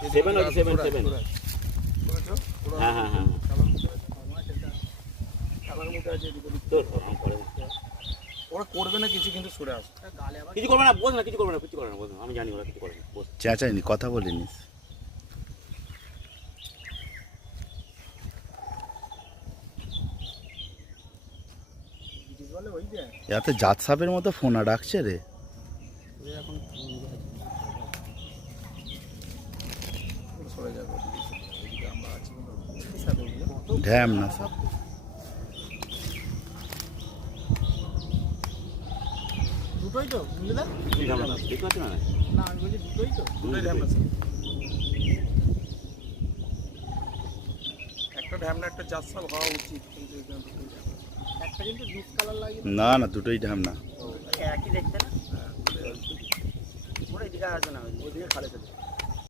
7 আছে 7 হ্যাঁ হ্যাঁ হ্যাঁ ওরা করবে না কিছু, কিন্তু সরে আসে। কিছু করবে না, বোঝ না, কিছু করবে না, কিছু করবে না, বোঝ না, আমি জানি ওরা কিছু করবে না। চেঁচাইনি, কথা বলিনিস। এতে জাত সাপের মতো ফোনা ডাকছে রে। ঢ্যাম না সাপ। দুটোই তো বুঝলে দেখতে পাচ্ছ না? না, আমি বলছি দুটোই তো, দুটোই ঢ্যামনা স্যার। একটা ঢ্যামনা একটা জাত সাপ হওয়া উচিত, কিন্তু এখানে দুটোই ঢ্যামনা। একটা কিন্তু ডিপ কালার লাগে না না, দুটোই ঢ্যাম না। একই দেখতে না? ওরা এদিকে আসবে না, ওইদিকে খালে চলে।